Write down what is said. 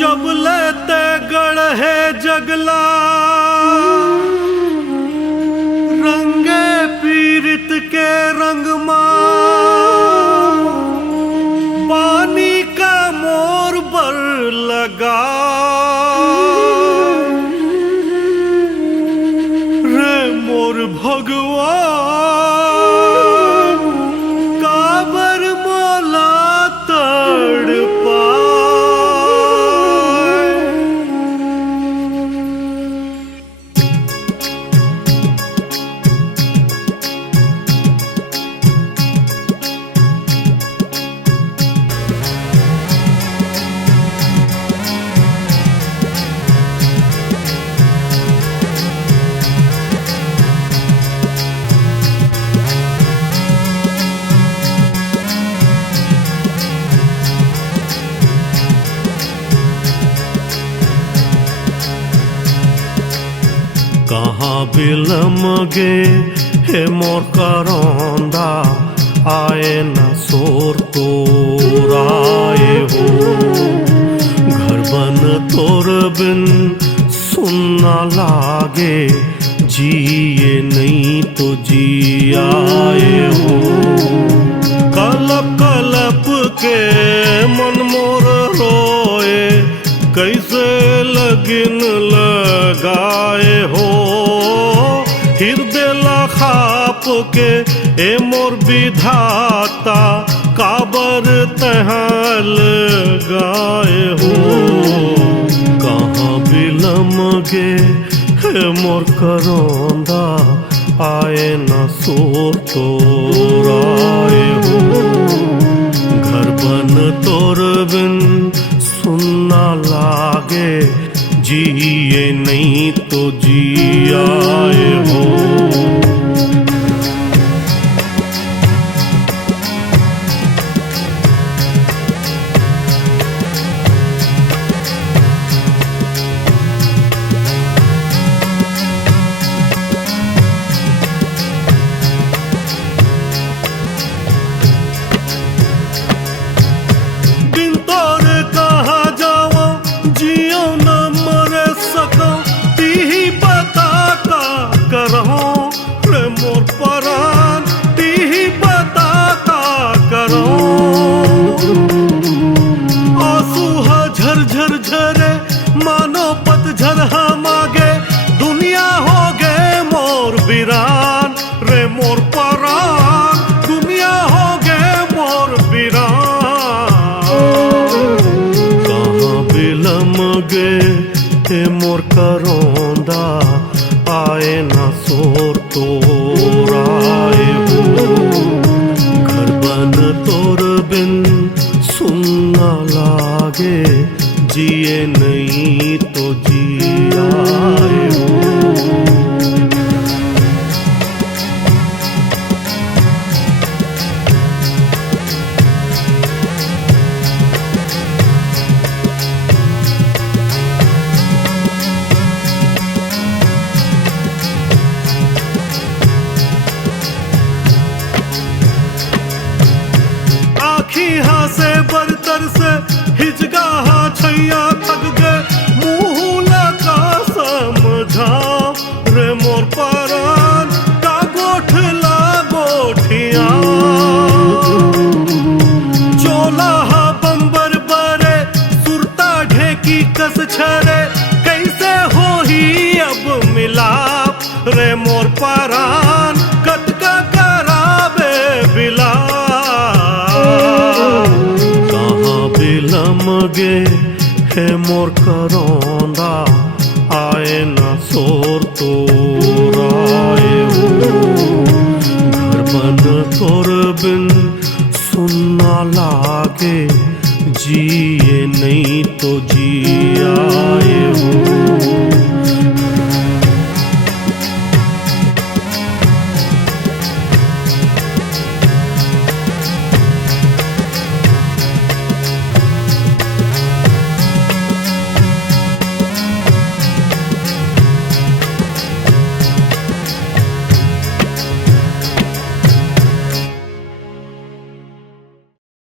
जब लेते गढ़े जगला रंगे पीरित के रंग पानी का मोर बर लगा रे मोर भगवान काबर मोला तड़पा कहाँ बिलमगे हे मोर करौंदा आए न सोर तोर आए हो घर बन तोर बिन सुनना लागे जिए नहीं तो जी आए हो कलप कलप के मन मोर रोए कैसे लगिन लगाए हो हृदय लखाप के ए मोर विधाता काबर तहल गाए हो कहाँ बिलमगे हे मोर करौंदा आए न सोर तोर आए हो घर बन तोर बिन सुनना लागे जिए नहीं तो जी आए हो झर झरे मानो पतझर हम आगे दुनिया हो गए मोर वीरान रे मोर परान दुनिया हो गए मोर वीरान कहाँ बिलमगे हे मोर करौंदा आए न सोर तोर आए हो घर बन तोर बिन सुनना लागे जिए नहीं तो जी आए हो आखी हाँ से बरतर से हिजगा छैया थक गए मुँह लगा समझा रे मोर परान का गोठला गोठिया चोला बंबर बरे सुरता ढेकी कस छरे कैसे हो ही अब मिलाप रे मोर परान कतका करावे बिला कहाँ बिलमगे हे मोर करौंदा आए न सोर तोर आए हो घर बन तोर बिन सुनना लागे जिए नहीं तो जी आए हो